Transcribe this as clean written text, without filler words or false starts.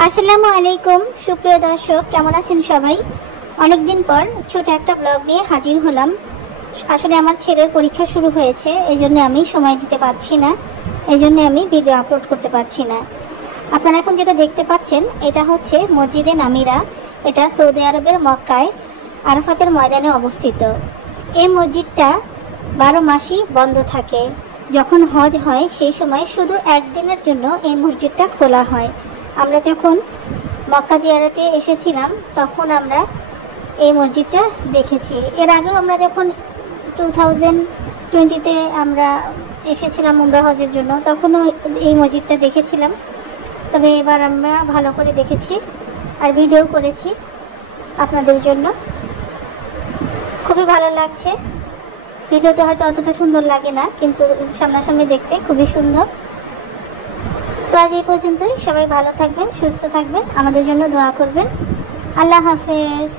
আসসালামু আলাইকুম সুপ্রিয় দর্শক, কেমন আছেন সবাই? অনেকদিন পর ছোট একটা ব্লগ নিয়ে হাজির হলাম। আসলে আমার ছেলের পরীক্ষা শুরু হয়েছে, এই জন্য আমি সময় দিতে পারছি না, এই জন্য আমি ভিডিও আপলোড করতে পারছি না। আপনারা এখন যেটা দেখতে পাচ্ছেন এটা হচ্ছে মসজিদে নামিরা। এটা সৌদি আরবের মক্কায় আরাফাতের ময়দানে অবস্থিত। এই মসজিদটা 12 মাসই বন্ধ থাকে। যখন হজ হয় সেই সময় শুধু একদিনের জন্য এই মসজিদটা খোলা হয়। আমরা যখন মক্কা জিয়ারতে এসেছিলাম তখন আমরা এই মসজিদটা দেখেছি। এর আগেও আমরা যখন 2020-তে আমরা এসেছিলাম উমরা হজের জন্য, তখনও এই মসজিদটা দেখেছিলাম। তবে এবার আমরা ভালো করে দেখেছি আর ভিডিও করেছি আপনাদের জন্য। খুবই ভালো লাগছে। ভিডিওতে হয়তো অতটা সুন্দর লাগে না, কিন্তু সামনাসামনি দেখতে খুবই সুন্দর। তো আজ এই পর্যন্তই। সবাই ভালো থাকবেন, সুস্থ থাকবেন, আমাদের জন্য দোয়া করবেন। আল্লাহ হাফেজ।